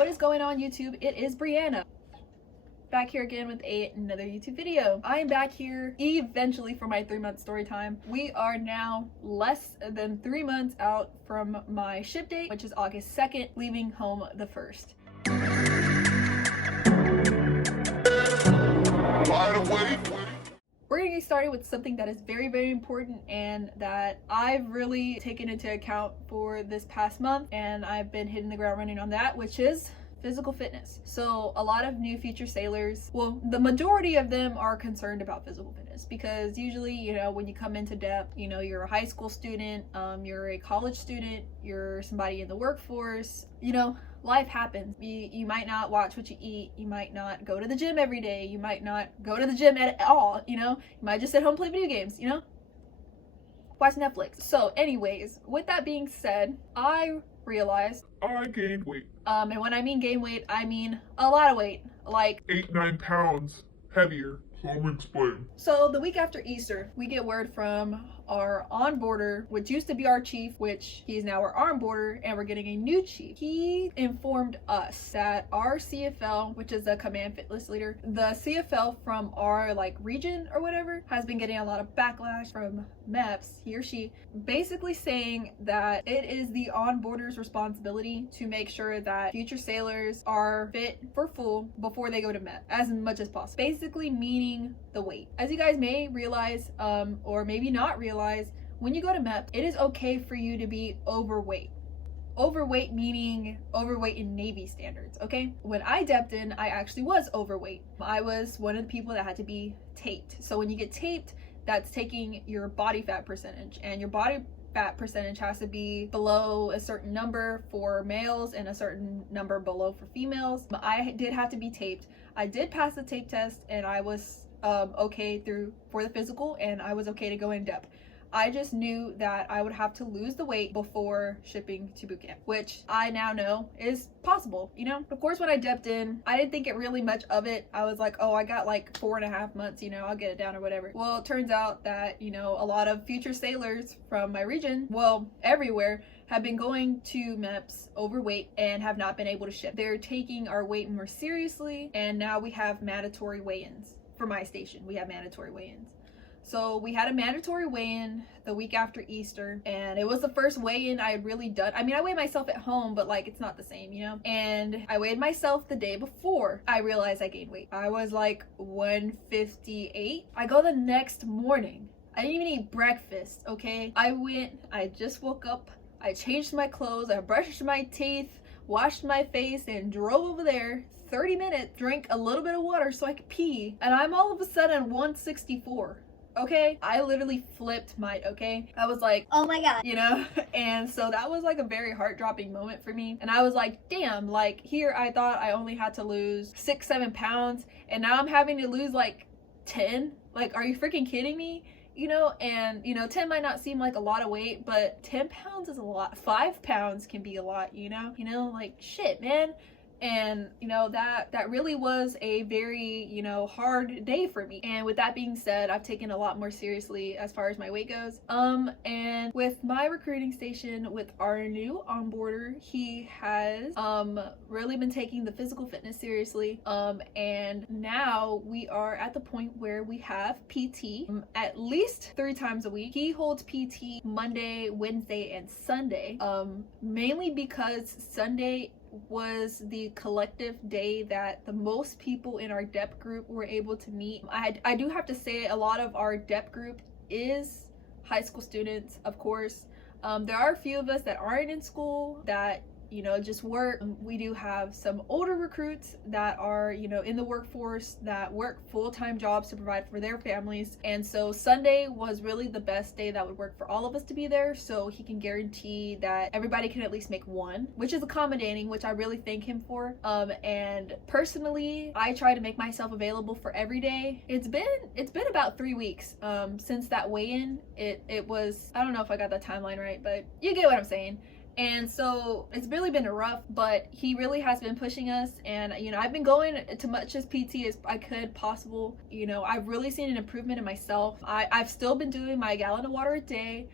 What is going on, YouTube? It is Brianna. Back here again with another YouTube video. I am back here eventually for my 3-month story time. We are now less than 3 months out from my ship date, which is August 2nd, leaving home the 1st. We're gonna get started with something that is very, very important and that I've really taken into account for this past month, and I've been hitting the ground running on that, which is physical fitness. So a lot of new future sailors, well, the majority of them are concerned about physical fitness because usually, you know, when you come into depth, you know, you're a high school student, you're a college student, you're somebody in the workforce, you know, life happens. You might not watch what you eat, you might not go to the gym every day, you might not go to the gym at all, you know, you might just sit home and play video games, you know, watch Netflix. So anyways, with that being said, I realized I gained weight. And when I mean gain weight, I mean a lot of weight, like 8-9 pounds heavier. Let me explain. So the week after Easter, we get word from our onboarder, which used to be our chief, which he is now our onboarder, and we're getting a new chief. He informed us that our CFL, which is the command fitness leader, the CFL from our region or whatever, has been getting a lot of backlash from MEPS, he or she, basically saying that it is the onboarder's responsibility to make sure that future sailors are fit for full before they go to MEP as much as possible. Basically meaning the weight. As you guys may realize, or maybe not realize, when you go to MEP, it is okay for you to be overweight. Overweight meaning overweight in Navy standards, okay? When I depped in, I actually was overweight. I was one of the people that had to be taped. So when you get taped, that's taking your body fat percentage, and your body fat percentage has to be below a certain number for males and a certain number below for females. I did have to be taped. I did pass the tape test, and I was okay for the physical, and I was okay to go in depth. I just knew that I would have to lose the weight before shipping to boot camp, which I now know is possible, you know? Of course, when I depped in, I didn't think it really much of it. I was like, oh, I got 4.5 months, you know, I'll get it down or whatever. Well, it turns out that, you know, a lot of future sailors from my region, well, everywhere, have been going to MEPS overweight and have not been able to ship. They're taking our weight more seriously, and now we have mandatory weigh-ins. For my station, we have mandatory weigh-ins. So we had a mandatory weigh-in the week after Easter, and it was the first weigh-in I had really done. I mean, I weigh myself at home, but it's not the same, you know? And I weighed myself the day before I realized I gained weight. I was 158. I go the next morning. I didn't even eat breakfast, okay? I just woke up, I changed my clothes, I brushed my teeth, washed my face, and drove over there 30 minutes, drank a little bit of water so I could pee, and I'm all of a sudden 164. Okay, I literally flipped my, okay, I was like, oh my god, you know? And so that was a very heart-dropping moment for me, and I was like, damn, here I thought I only had to lose 6-7 pounds, and now I'm having to lose 10. Are you freaking kidding me? You know, and you know, 10 might not seem like a lot of weight, but 10 pounds is a lot. 5 pounds can be a lot, you know? Shit, man. And you know, that really was a very, you know, hard day for me. And with that being said, I've taken a lot more seriously as far as my weight goes. And with my recruiting station with our new onboarder, he has really been taking the physical fitness seriously. And now we are at the point where we have PT at least 3 times a week. He holds PT Monday, Wednesday, and Sunday, mainly because Sunday was the collective day that the most people in our depth group were able to meet. I do have to say, a lot of our depth group is high school students, of course. There are a few of us that aren't in school, that, you know, just work. We do have some older recruits that are, you know, in the workforce, that work full-time jobs to provide for their families. And so Sunday was really the best day that would work for all of us to be there, so he can guarantee that everybody can at least make one, which is accommodating, which I really thank him for. And personally, I try to make myself available for every day. It's been about 3 weeks since that weigh-in. It was, I don't know if I got that timeline right, but you get what I'm saying. And so it's really been rough, but he really has been pushing us. And, you know, I've been going to much as PT as I could possible. You know, I've really seen an improvement in myself. I've still been doing my gallon of water a day,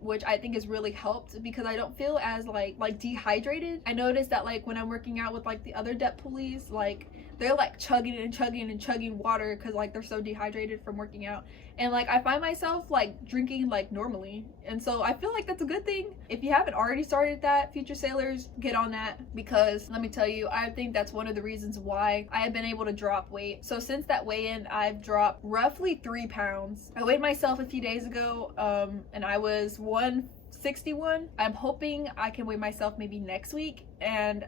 which I think has really helped because I don't feel as like dehydrated. I noticed that like when I'm working out with like the other dep police, like they're like chugging and chugging and chugging water because like they're so dehydrated from working out. And like I find myself like drinking like normally, and so I feel like that's a good thing. If you haven't already started that, future sailors, get on that, because let me tell you, I think that's one of the reasons why I have been able to drop weight. So since that weigh-in, I've dropped roughly 3 pounds. I weighed myself a few days ago, and I was 161. I'm hoping I can weigh myself maybe next week and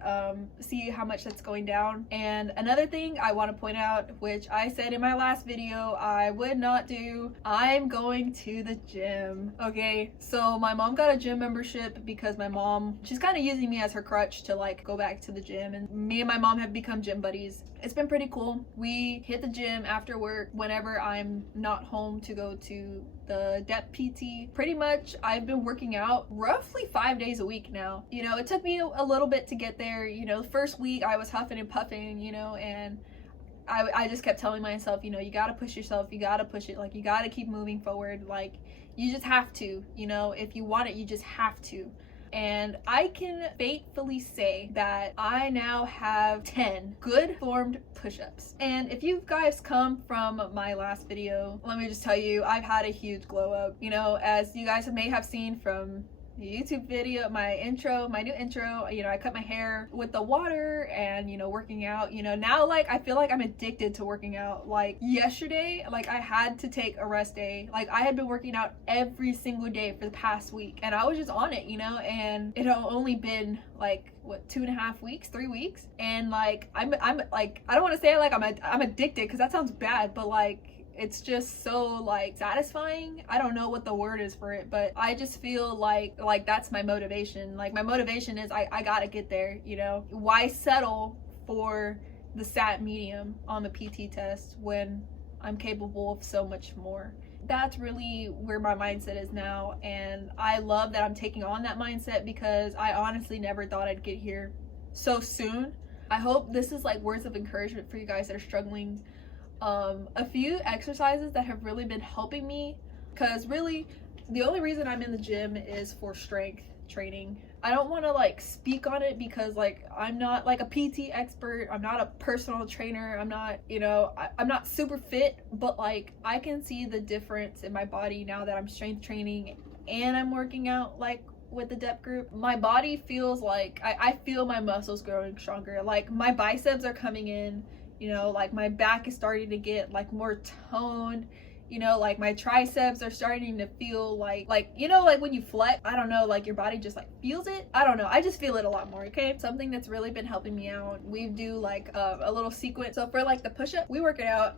see how much that's going down. And another thing I want to point out, which I said in my last video I would not do, I'm going to the gym. Okay, so my mom got a gym membership because my mom, she's kind of using me as her crutch to like go back to the gym, and me and my mom have become gym buddies. It's been pretty cool. We hit the gym after work whenever I'm not home to go to the dep PT. Pretty much I've been working out roughly 5 days a week now. You know, it took me a little bit to get there. You know, the first week I was huffing and puffing, you know, and I just kept telling myself, you know, you gotta push yourself, you gotta push it, like you gotta keep moving forward, like you just have to, you know, if you want it, you just have to. And I can faithfully say that I now have 10 good formed push-ups. And if you guys come from my last video, let me just tell you, I've had a huge glow up. You know, as you guys may have seen from the YouTube video, my new intro, you know, I cut my hair with the water and, you know, working out. You know, now like I feel like I'm addicted to working out. Like yesterday, like I had to take a rest day. Like I had been working out every single day for the past week, and I was just on it, you know, and it had only been like what, 2.5 weeks, 3 weeks, and like I'm like, I don't want to say like I'm addicted because that sounds bad, but like it's just so like satisfying. I don't know what the word is for it, but I just feel like that's my motivation. Like my motivation is I gotta get there, you know. Why settle for the SAT medium on the PT test when I'm capable of so much more? That's really where my mindset is now, and I love that I'm taking on that mindset because I honestly never thought I'd get here so soon. I hope this is like words of encouragement for you guys that are struggling. A few exercises that have really been helping me, because really the only reason I'm in the gym is for strength training. I don't want to like speak on it because like I'm not like a PT expert, I'm not a personal trainer, I'm not, you know, I'm not super fit, but like I can see the difference in my body now that I'm strength training and I'm working out like with the dep group. My body feels like I feel my muscles growing stronger. Like my biceps are coming in, you know, like my back is starting to get like more toned, you know, like my triceps are starting to feel like, you know, like when you flex, I don't know, like your body just like feels it. I don't know, I just feel it a lot more. Okay, something that's really been helping me out, we do like a little sequence. So for like the push-up, we work it out,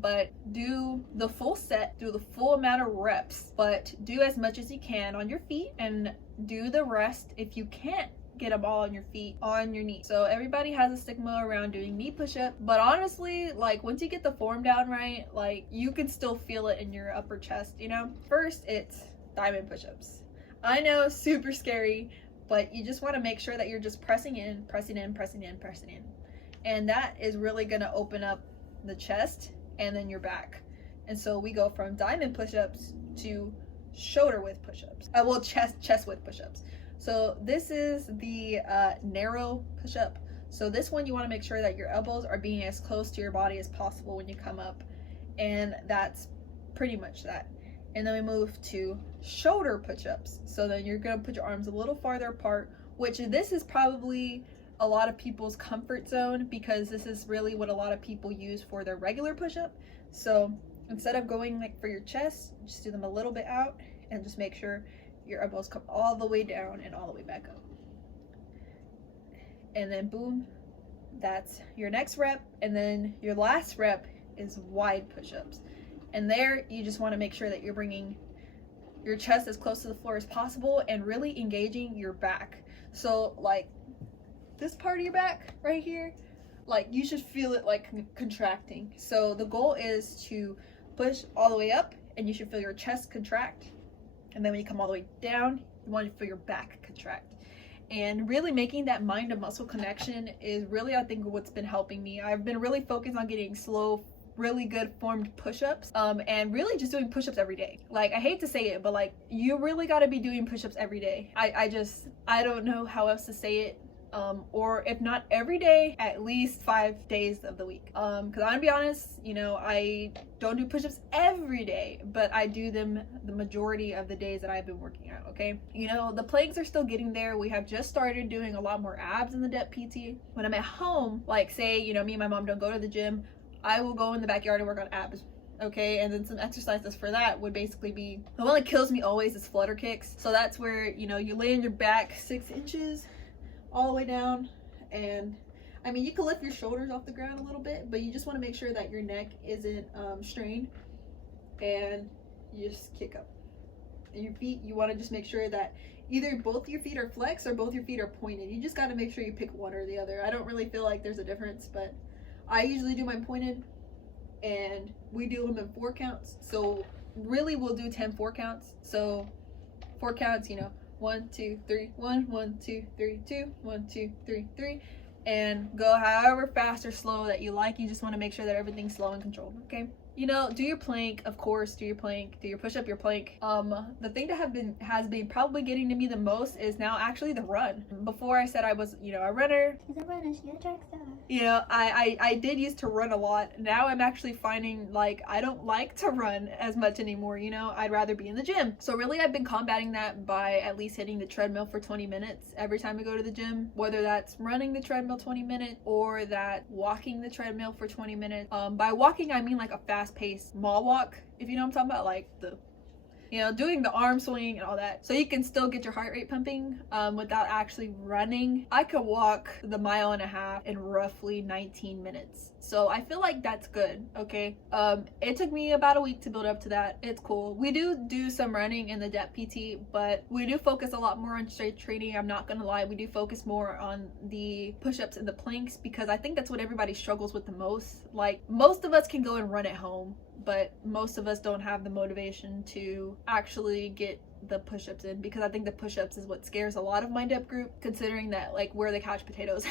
but do the full set, do the full amount of reps, but do as much as you can on your feet, and do the rest if you can't get them all on your feet, on your knees. So everybody has a stigma around doing knee push-up, but honestly, like once you get the form down right, like you can still feel it in your upper chest, you know. First, it's diamond push-ups. I know, super scary, but you just want to make sure that you're just pressing in, pressing in, pressing in, pressing in, and that is really going to open up the chest and then your back. And so we go from diamond push-ups to shoulder width push-ups, well, chest width push-ups. So this is the narrow push-up. So this one, you want to make sure that your elbows are being as close to your body as possible when you come up, and that's pretty much that. And then we move to shoulder push-ups. So then you're going to put your arms a little farther apart, which this is probably a lot of people's comfort zone because this is really what a lot of people use for their regular push-up. So instead of going like for your chest, just do them a little bit out and just make sure your elbows come all the way down and all the way back up. And then boom, that's your next rep. And then your last rep is wide push-ups. And there you just want to make sure that you're bringing your chest as close to the floor as possible and really engaging your back. So like this part of your back right here, like you should feel it like contracting. So the goal is to push all the way up and you should feel your chest contract. And then when you come all the way down, you want to feel your back contract. and really making that mind to muscle connection is really, I think, what's been helping me. I've been really focused on getting slow, really good formed push-ups, and really just doing push-ups every day. Like, I hate to say it, but like, you really got to be doing push-ups every day. I don't know how else to say it. Or if not every day, at least 5 days of the week. Because I'm gonna be honest, you know, I don't do push-ups every day, but I do them the majority of the days that I've been working out, okay? You know, the planks are still getting there. We have just started doing a lot more abs in the depth PT. When I'm at home, like say, you know, me and my mom don't go to the gym, I will go in the backyard and work on abs. Okay, and then some exercises for that would basically be, the one that kills me always is flutter kicks. So that's where, you know, you lay on your back 6 inches all the way down, and I mean, you can lift your shoulders off the ground a little bit, but you just want to make sure that your neck isn't strained, and you just kick up. And your feet, you want to just make sure that either both your feet are flexed or both your feet are pointed. You just got to make sure you pick one or the other. I don't really feel like there's a difference, but I usually do mine pointed, and we do them in 4 counts. So really we'll do 10 4 counts. So 4 counts, you know, 1 2 3 1 1 2 3 2 1 2 3 3, and go however fast or slow that you like. You just want to make sure that everything's slow and controlled. Okay, you know, do your plank, of course, do your plank, do your push-up, your plank. The thing that has been probably getting to me the most is now actually the run. Before I said I was, you know, a runner. She's a runner, she's a track star. You know, I did used to run a lot. Now I'm actually finding like I don't like to run as much anymore, you know. I'd rather be in the gym. So really I've been combating that by at least hitting the treadmill for 20 minutes every time I go to the gym, whether that's running the treadmill 20 minutes or that walking the treadmill for 20 minutes. By walking I mean like a fast-paced mall walk, if you know what I'm talking about, like the, you know, doing the arm swing and all that, so you can still get your heart rate pumping without actually running. I could walk the 1.5 miles in roughly 19 minutes. So I feel like that's good, okay? It took me about a week to build up to that. It's cool. We do some running in the depth PT, but we do focus a lot more on strength training. I'm not gonna lie, we do focus more on the push-ups and the planks, because I think that's what everybody struggles with the most. Like, most of us can go and run at home, but most of us don't have the motivation to actually get the push-ups in, because I think the push-ups is what scares a lot of my depth group, considering that like we're the couch potatoes.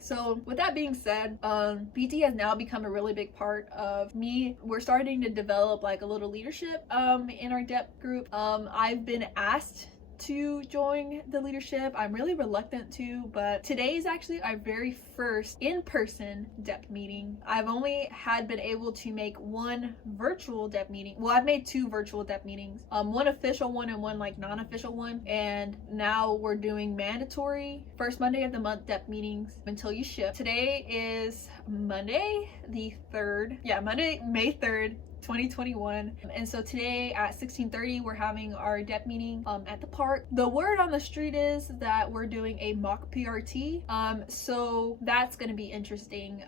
So with that being said, PT has now become a really big part of me. We're starting to develop like a little leadership in our depth group. I've been asked to join the leadership. I'm really reluctant to, but today is actually our very first in-person depth meeting. I've only been able to make 1 virtual depth meeting. Well, I've made 2 virtual depth meetings, 1 official one and 1 like non-official one, and now we're doing mandatory first Monday of the month depth meetings until you ship. Today is Monday the 3rd. Yeah, Monday, May 3rd, 2021, and so today at 16:30 we're having our depth meeting at the park. The word on the street is that we're doing a mock PRT, so that's going to be interesting.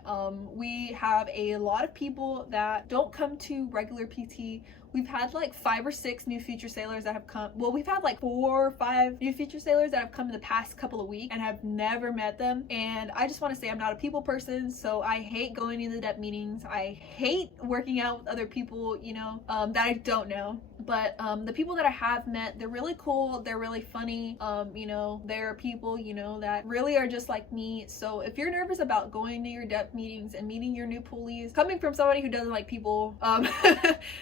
We have a lot of people that don't come to regular PT. We've had like 5 or 6 new future sailors that have come. Well, we've had like 4 or 5 new future sailors that have come in the past couple of weeks and have never met them. And I just want to say I'm not a people person, so I hate going to the depth meetings. I hate working out with other people, you know, that I don't know. But the people that I have met, they're really cool. They're really funny. You know, they're people, you know, that really are just like me. So if you're nervous about going to your depth meetings and meeting your new poolies, coming from somebody who doesn't like people,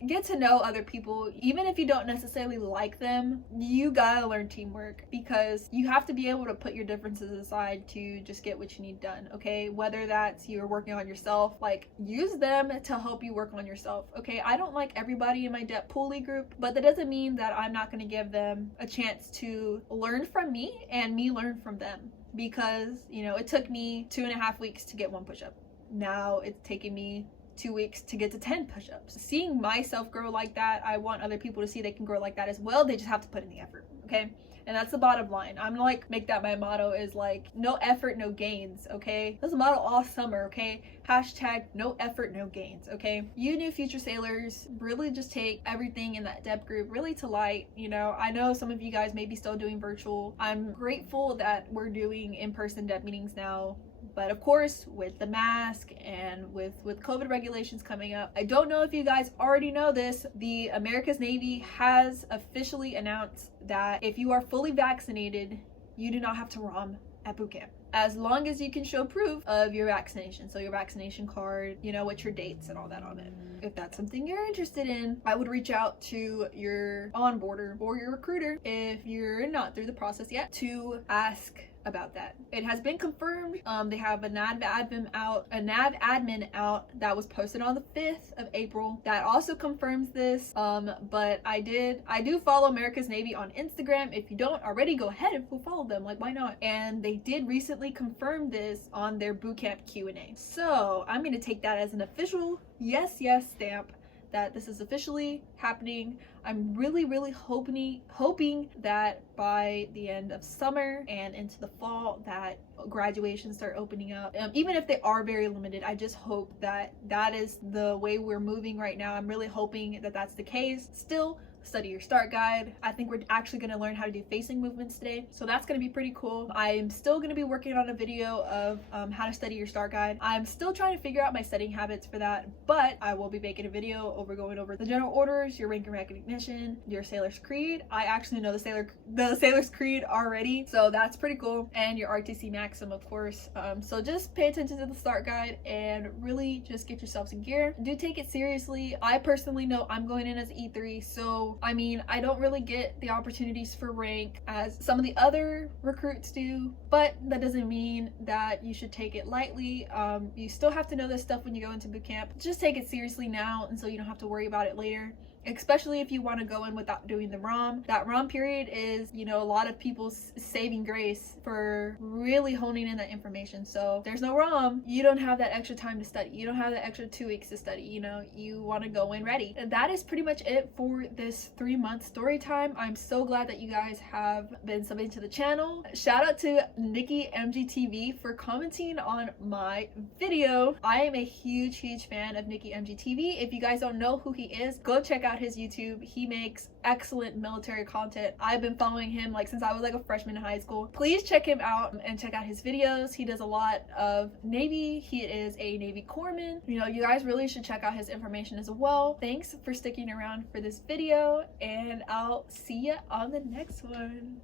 get to know other people. Even if you don't necessarily like them, you gotta learn teamwork, because you have to be able to put your differences aside to just get what you need done, okay? Whether that's you're working on yourself, like use them to help you work on yourself, okay? I don't like everybody in my depth poolie group, but that doesn't mean that I'm not going to give them a chance to learn from me and me learn from them, because, you know, it took me 2.5 weeks to get 1 push-up. Now it's taking me 2 weeks to get to 10 push-ups. Seeing myself grow like that, I want other people to see they can grow like that as well. They just have to put in the effort, okay? And that's the bottom line. I'm like, make that my motto, is like, no effort, no gains, okay? That's the motto all summer, okay? Hashtag no effort, no gains, okay? You new future sailors, really just take everything in that depth group really to light. You know, I know some of you guys may be still doing virtual. I'm grateful that we're doing in-person depth meetings now. But of course, with the mask and with COVID regulations coming up, I don't know if you guys already know this, the America's Navy has officially announced that if you are fully vaccinated, you do not have to ROM at boot camp, as long as you can show proof of your vaccination. So your vaccination card, you know, with your dates and all that on it. If that's something you're interested in, I would reach out to your onboarder or your recruiter, if you're not through the process yet, to ask about that. It has been confirmed. They have a NAV admin out that was posted on the 5th of April that also confirms this. But I do follow America's Navy on Instagram. If you don't already, go ahead and follow them. Like, why not? And they did recently confirm this on their bootcamp Q&A. So I'm gonna take that as an official yes stamp that this is officially happening. I'm really hoping that by the end of summer and into the fall that graduations start opening up. Even if they are very limited, I just hope that that is the way we're moving right now. I'm really hoping that that's the case. Still, study your start guide. I think we're actually going to learn how to do facing movements today, so that's going to be pretty cool. I am still going to be working on a video of how to study your start guide. I'm still trying to figure out my studying habits for that, but I will be making a video going over the general orders, your rank and recognition, your Sailor's Creed. I actually know the Sailor's Creed already, so that's pretty cool, and your RTC Maxim, of course. So just pay attention to the start guide and really just get yourselves in gear. Do take it seriously. I personally know I'm going in as E3, so I mean, I don't really get the opportunities for rank as some of the other recruits do, but that doesn't mean that you should take it lightly. You still have to know this stuff when you go into boot camp. Just take it seriously now, and so you don't have to worry about it later. Especially if you want to go in without doing the ROM. That ROM period is, you know, a lot of people's saving grace for really honing in that information. So if there's no ROM, you don't have that extra time to study. You don't have that extra 2 weeks to study. You know, you want to go in ready. And that is pretty much it for this 3-month story time. I'm so glad that you guys have been subbing to the channel. Shout out to Nikki MGTV for commenting on my video. I am a huge fan of Nikki MGTV. If you guys don't know who he is, go check out his YouTube. He makes excellent military content. I've been following him like since I was like a freshman in high school. Please check him out and check out his videos. He does a lot of Navy. He is a Navy corpsman. You know, you guys really should check out his information as well. Thanks for sticking around for this video, and I'll see ya on the next one.